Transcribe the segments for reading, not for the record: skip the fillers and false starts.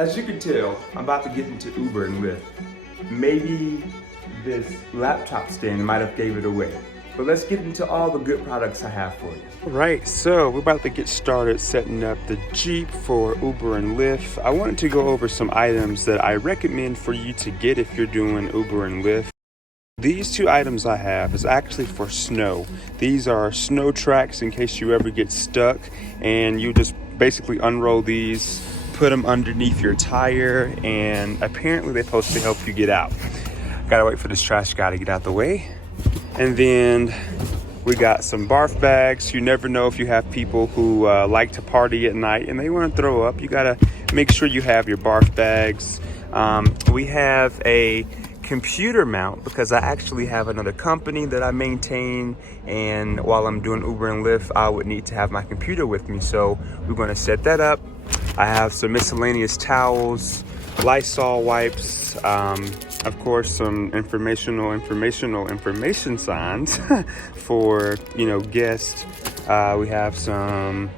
As you can tell, I'm about to get into Uber and Lyft. Maybe this laptop stand might have gave it away. But let's get into all the good products I have for you. All right, so we're about to get started setting up the Jeep for Uber and Lyft. I wanted to go over some items that I recommend for you to get if you're doing Uber and Lyft. These two items I have is actually for snow. These are snow tracks in case you ever get stuck, and you just basically unroll these, put them underneath your tire, and apparently they're supposed to help you get out. Gotta wait for this trash guy to get out the way. And then we got some barf bags. You never know if you have people who like to party at night and they want to throw up. You gotta make sure you have your barf bags. We have a computer mount because I actually have another company that I maintain, and while I'm doing Uber and Lyft, I would need to have my computer with me. So we're gonna set that up. I have some miscellaneous towels, Lysol wipes, of course, some information signs for, guests. We have some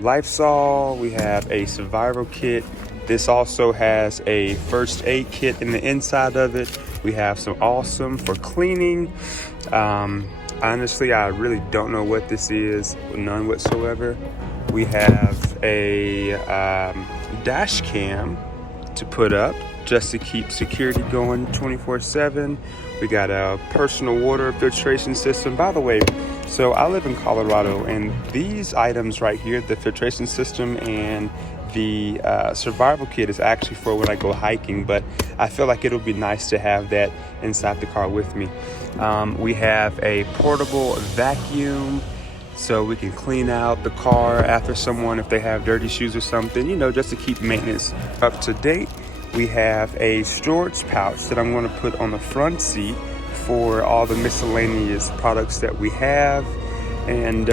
Lysol, we have a survival kit. This also has a first aid kit in the inside of it. We have some awesome for cleaning. Honestly, I really don't know what this is, none whatsoever. We have a dash cam to put up just to keep security going 24/7. We got a personal water filtration system. By the way, so I live in Colorado, and these items right here, the filtration system and the survival kit, is actually for when I go hiking, but I feel like it'll be nice to have that inside the car with me. We have a portable vacuum, so we can clean out the car after someone if they have dirty shoes or something, just to keep maintenance up to date. We have a storage pouch that I'm going to put on the front seat for all the miscellaneous products that we have. And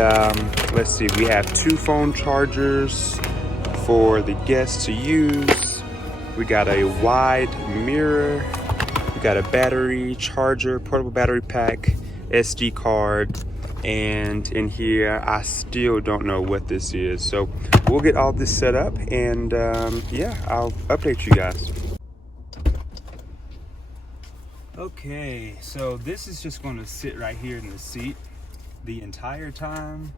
let's see, we have 2 phone chargers for the guests to use. We got a wide mirror. We got a battery charger, portable battery pack, SD card. And in here, I still don't know what this is. So we'll get all this set up, and yeah, I'll update you guys. Okay, so this is just going to sit right here in the seat the entire time.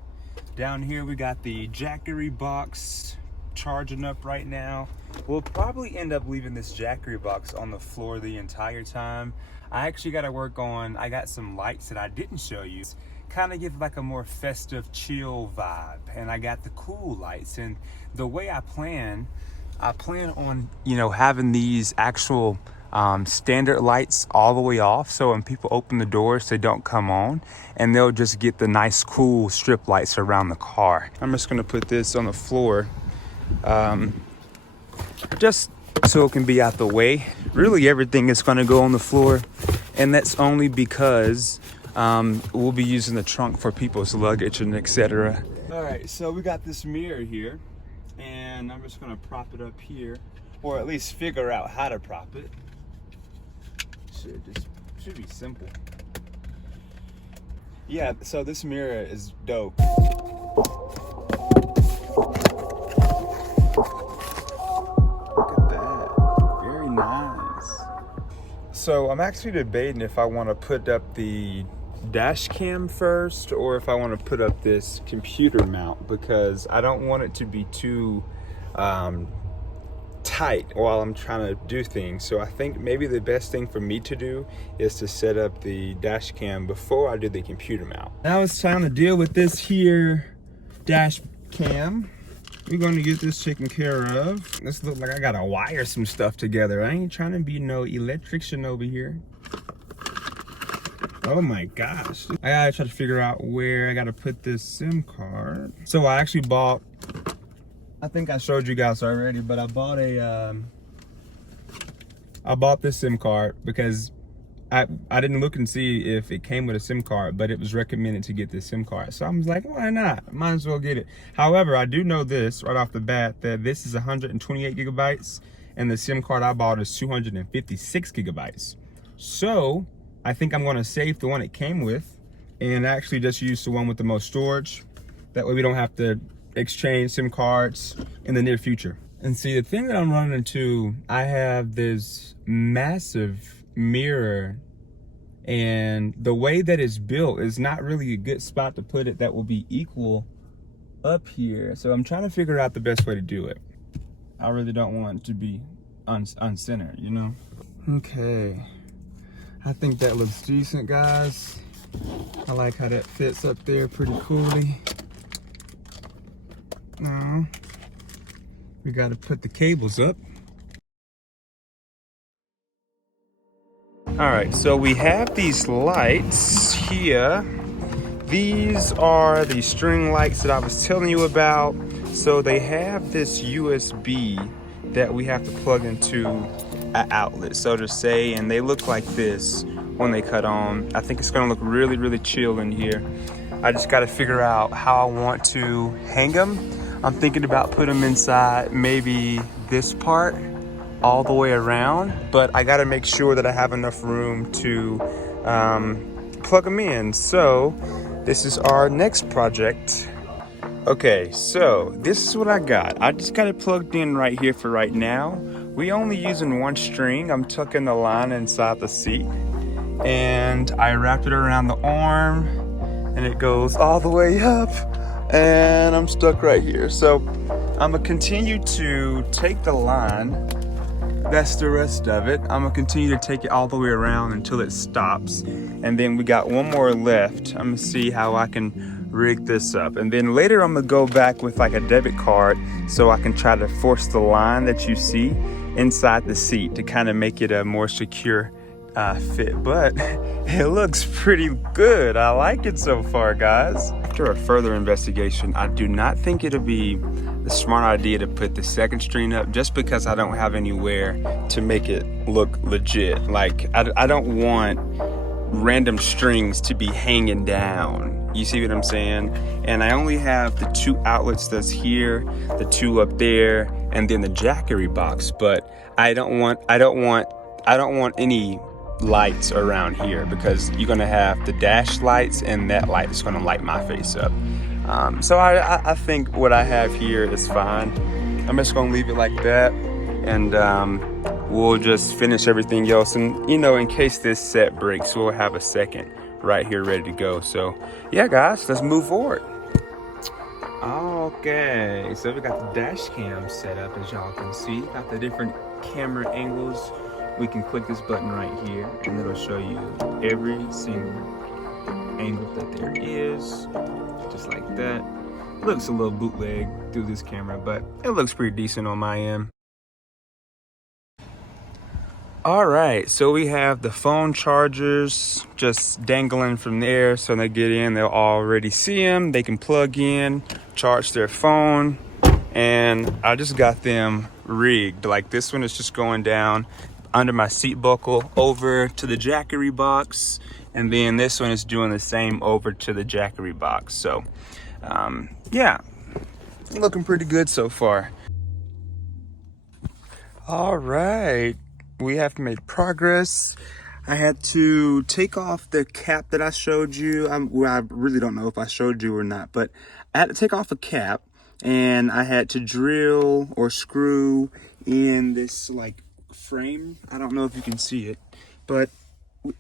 Down here we got the Jackery box charging up right now. We'll probably end up leaving this Jackery box on the floor the entire time. I actually got to work on, I got some lights that I didn't show you, kind of give like a more festive, chill vibe. And I got the cool lights, and the way I plan on, having these actual standard lights all the way off, so when people open the doors they don't come on, and they'll just get the nice cool strip lights around the car. I'm just gonna put this on the floor just so it can be out the way. Really everything is gonna go on the floor, and that's only because we'll be using the trunk for people's luggage and etc. All right, so we got this mirror here, and I'm just gonna prop it up here, or at least figure out how to prop it. Should be simple. Yeah, so this mirror is dope. Look at that, very nice. So I'm actually debating if I want to put up the dash cam first, or if I want to put up this computer mount, because I don't want it to be too tight while I'm trying to do things. So I think maybe the best thing for me to do is to set up the dash cam before I do the computer mount. Now it's time to deal with this here dash cam. We're going to get this taken care of. This looks like I gotta wire some stuff together. I ain't trying to be no electrician over here. Oh my gosh. I gotta try to figure out where I gotta put this SIM card. So I actually bought, I think I showed you guys already, but I bought this SIM card because I didn't look and see if it came with a SIM card, but it was recommended to get this SIM card. So I was like, why not? Might as well get it. However, I do know this right off the bat, that this is 128 gigabytes and the SIM card I bought is 256 gigabytes. So I think I'm gonna save the one it came with and actually just use the one with the most storage. That way we don't have to exchange SIM cards in the near future. And see, the thing that I'm running into, I have this massive mirror, and the way that it's built is not really a good spot to put it that will be equal up here. So I'm trying to figure out the best way to do it. I really don't want it to be uncentered, you know? Okay, I think that looks decent, guys. I like how that fits up there pretty coolly. Now, we gotta put the cables up. All right, so we have these lights here. These are the string lights that I was telling you about. So they have this USB that we have to plug into an outlet, so to say, and they look like this when they cut on. I think it's gonna look really, really chill in here. I just gotta figure out how I want to hang them. I'm thinking about putting them inside maybe this part all the way around, but I gotta make sure that I have enough room to plug them in. So this is our next project. Okay, so this is what I got. I just got it plugged in right here for right now. We only using one string. I'm tucking the line inside the seat, and I wrapped it around the arm, and it goes all the way up, and I'm stuck right here. So I'm gonna continue to take the line. That's the rest of it. I'm gonna continue to take it all the way around until it stops. And then we got one more left. I'm gonna see how I can rig this up. And then later I'm gonna go back with like a debit card so I can try to force the line that you see inside the seat to kind of make it a more secure fit. But it looks pretty good. I like it so far, guys. After a further investigation, I do not think it'll be the smart idea to put the second string up, just because I don't have anywhere to make it look legit. Like I don't want random strings to be hanging down. You see what I'm saying? And I only have the two outlets that's here, the two up there, and then the jackery box. But I don't want any lights around here, because you're gonna have the dash lights, and that light is gonna light my face up. So I think what I have here is fine. I'm just gonna leave it like that, and we'll just finish everything else. And you know, in case this set breaks, we'll have a second right here ready to go. So yeah, guys, let's move forward. Okay, so we got the dash cam set up, as y'all can see. Got the different camera angles. We can click this button right here, and it'll show you every single angle that there is, just like that. Looks a little bootleg through this camera, but it looks pretty decent on my end. All right, so we have the phone chargers just dangling from there. So when they get in, they'll already see them. They can plug in, charge their phone, and I just got them rigged. Like this one is just going down under my seat buckle over to the jackery box, and then this one is doing the same over to the jackery box. So yeah, looking pretty good so far. All right, we have made progress. I had to take off the cap that I showed you. Well, I really don't know if I showed you or not, but I had to take off a cap, and I had to drill or screw in this like frame. I don't know if you can see it, but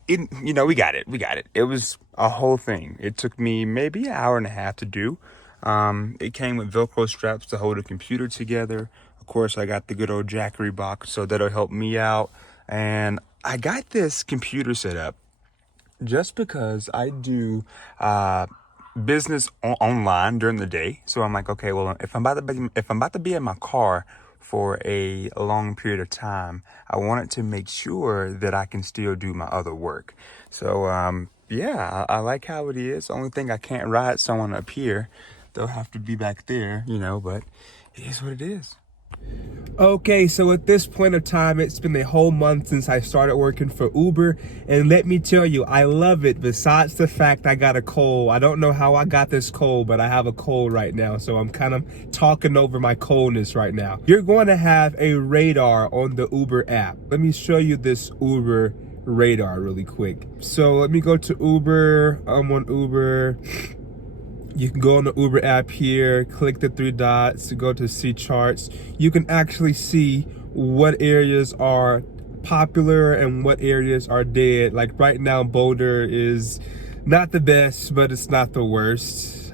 you know, we got it. It was a whole thing. It took me maybe an hour and a half to do. It came with Velcro straps to hold the computer together. Of course, I got the good old jackery box, so that'll help me out. And I got this computer set up just because I do business online during the day. So I'm like, okay, well, if I'm about to be in my car for a long period of time, I wanted to make sure that I can still do my other work. So yeah, I like how it is. Only thing, I can't ride someone up here. They'll have to be back there, you know, but it is what it is. Okay, so at this point of time, it's been a whole month since I started working for Uber, and let me tell you, I love it. Besides the fact I got a cold. I don't know how I got this cold, but I have a cold right now, so I'm kind of talking over my coldness right now. You're going to have a radar on the Uber app. Let me show you this Uber radar really quick. So let me go to Uber. I'm on Uber. You can go on the Uber app here, click the 3 dots to go to see charts. You can actually see what areas are popular and what areas are dead. Like right now, Boulder is not the best, but it's not the worst.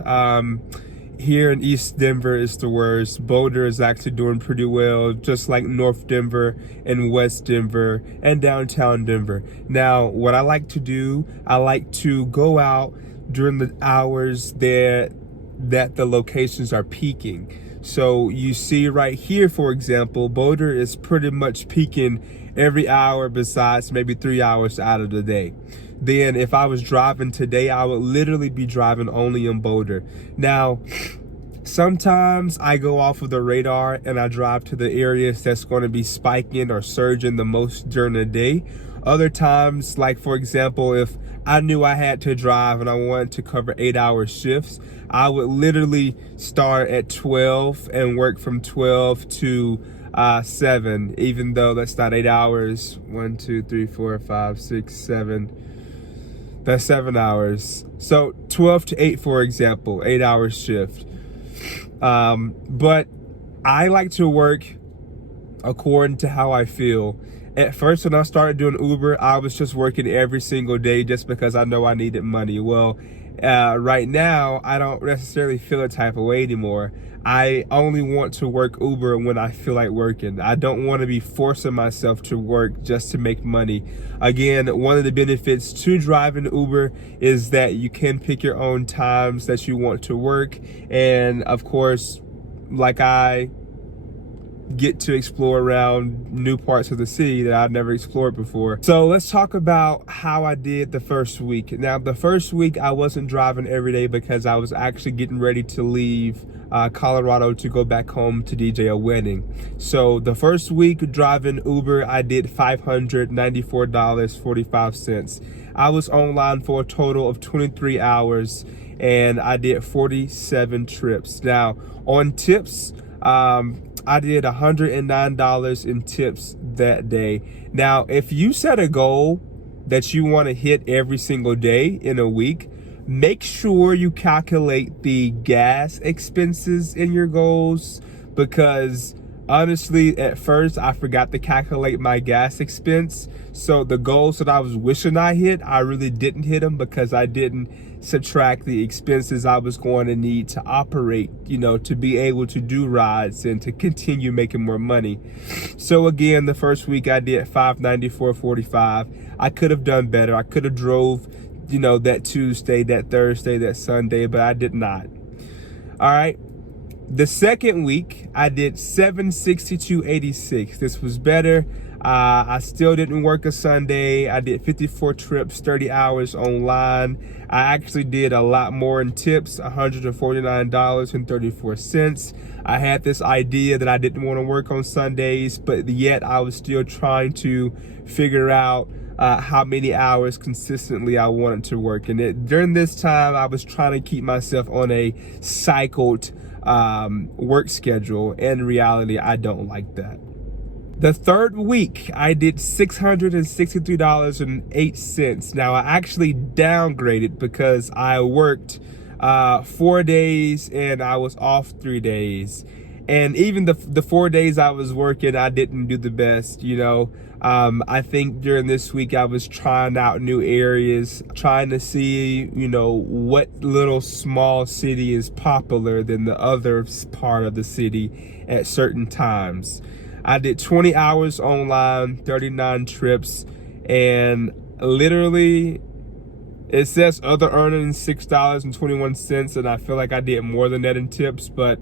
Here in East Denver is the worst. Boulder is actually doing pretty well, just like North Denver and West Denver and downtown Denver. Now, what I like to do, I like to go out during the hours that the locations are peaking. So you see right here, for example, Boulder is pretty much peaking every hour besides maybe 3 hours out of the day. Then if I was driving today, I would literally be driving only in Boulder. Now, sometimes I go off of the radar and I drive to the areas that's going to be spiking or surging the most during the day. Other times, like for example, if I knew I had to drive and I wanted to cover 8-hour shifts, I would literally start at 12 and work from 12 to 7, even though that's not 8 hours. 1, 2, 3, 4, 5, 6, 7. That's 7 hours. So 12 to 8, for example, 8-hour shift. But I like to work according to how I feel. At first, when I started doing Uber, I was just working every single day just because I know I needed money. Well, right now, I don't necessarily feel a type of way anymore. I only want to work Uber when I feel like working. I don't want to be forcing myself to work just to make money. Again, one of the benefits to driving Uber is that you can pick your own times that you want to work. And of course, like I get to explore around new parts of the city that I've never explored before. So let's talk about how I did the first week. Now, the first week I wasn't driving every day because I was actually getting ready to leave Colorado to go back home to DJ a wedding. So the first week driving Uber, I did $594.45. I was online for a total of 23 hours and I did 47 trips. Now, on tips, I did $109 in tips that day. Now, if you set a goal that you want to hit every single day in a week, make sure you calculate the gas expenses in your goals, because honestly, at first, I forgot to calculate my gas expense. So the goals that I was wishing I hit, I really didn't hit them because I didn't subtract the expenses I was going to need to operate, to be able to do rides and to continue making more money. So again, the first week I did $594.45. I could have done better. I could have drove, that Tuesday, that Thursday, that Sunday, but I did not. All right. The second week, I did $762.86. This was better. I still didn't work a Sunday. I did 54 trips, 30 hours online. I actually did a lot more in tips, $149.34. I had this idea that I didn't want to work on Sundays, but yet I was still trying to figure out how many hours consistently I wanted to work. And during this time, I was trying to keep myself on a cycled work schedule. In reality, I don't like that. The third week, I did $663.08. Now, I actually downgraded because I worked 4 days and I was off 3 days. And even the 4 days I was working, I didn't do the best, I think during this week I was trying out new areas, trying to see, what little small city is popular than the other part of the city at certain times. I did 20 hours online, 39 trips, and literally it says other earnings $6.21, and I feel like I did more than that in tips, but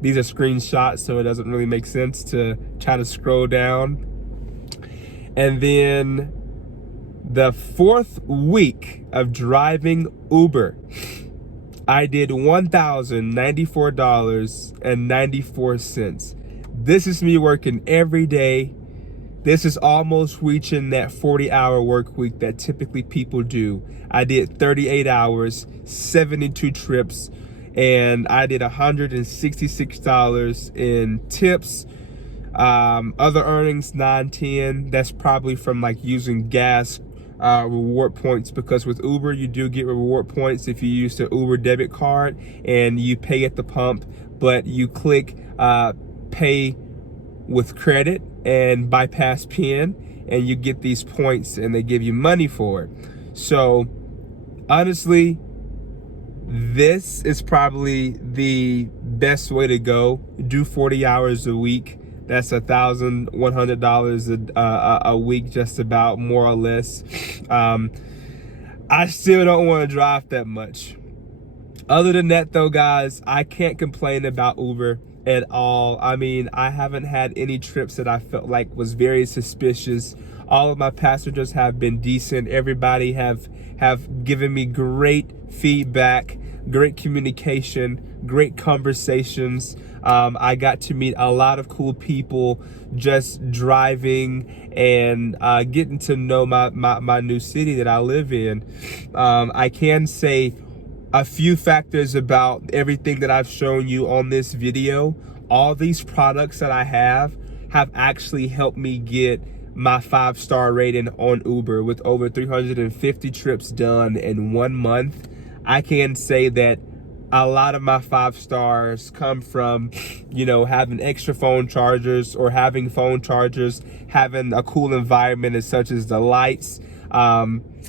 these are screenshots, so it doesn't really make sense to try to scroll down. And then the fourth week of driving Uber, I did $1,094.94. This is me working every day. This is almost reaching that 40-hour work week that typically people do. I did 38 hours, 72 trips, and I did $166 in tips. Other earnings, $910. That's probably from like using gas reward points, because with Uber you do get reward points if you use the Uber debit card and you pay at the pump, but you click pay with credit and bypass PIN, and you get these points and they give you money for it. So honestly, this is probably the best way to go. Do 40 hours a week. That's $1,100 a week, just about, more or less. I still don't want to drive that much. Other than that though, guys, I can't complain about Uber at all. I mean, I haven't had any trips that I felt like was very suspicious. All of my passengers have been decent. Everybody have given me great feedback, great communication, great conversations. I got to meet a lot of cool people just driving and getting to know my new city that I live in. I can say a few factors about everything that I've shown you on this video. All these products that I have actually helped me get my 5-star rating on Uber. With over 350 trips done in 1 month, I can say that a lot of my 5 stars come from, you know, having extra phone chargers, or having phone chargers, having a cool environment as such as the lights,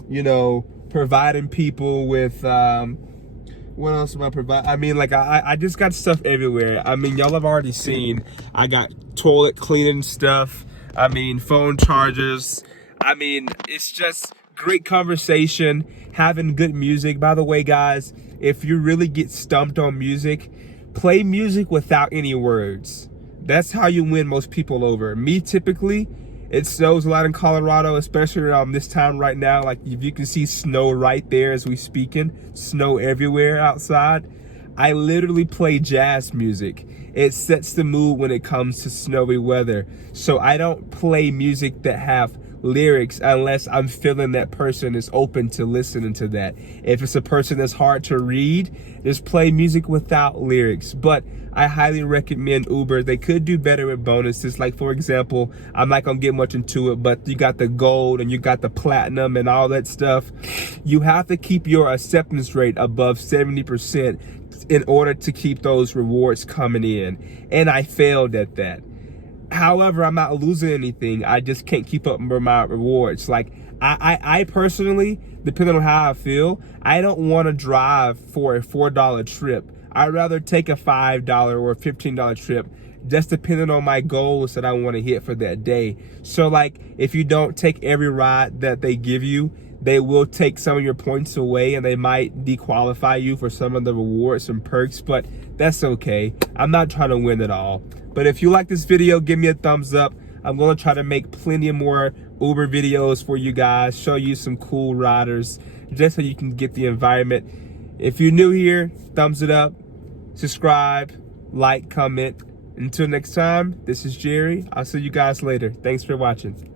you know, providing people with, what else am I providing? I mean, like, I just got stuff everywhere. I mean, y'all have already seen, I got toilet cleaning stuff. I mean, phone chargers. I mean, it's just great conversation, having good music. By the way, guys, if you really get stumped on music, play music without any words. That's how you win most people over. Me, typically, it snows a lot in Colorado, especially around this time right now. Like, if you can see snow right there as we speaking, snow everywhere outside. I literally play jazz music. It sets the mood when it comes to snowy weather. So I don't play music that have lyrics unless I'm feeling that person is open to listening to that. If it's a person that's hard to read, just play music without lyrics. But I highly recommend Uber. They could do better with bonuses. Like, for example, I'm not gonna get much into it, but you got the gold and you got the platinum and all that stuff. You have to keep your acceptance rate above 70% in order to keep those rewards coming in. And I failed at that. However, I'm not losing anything. I just can't keep up with my rewards. Like, I personally, depending on how I feel, I don't want to drive for a $4 trip. I'd rather take a $5 or $15 trip, just depending on my goals that I want to hit for that day. So, like, if you don't take every ride that they give you, they will take some of your points away, and they might dequalify you for some of the rewards and perks, but that's okay. I'm not trying to win it all. But if you like this video, give me a thumbs up. I'm gonna try to make plenty of more Uber videos for you guys, show you some cool riders, just so you can get the environment. If you're new here, thumbs it up, subscribe, like, comment. Until next time, this is Jerry. I'll see you guys later. Thanks for watching.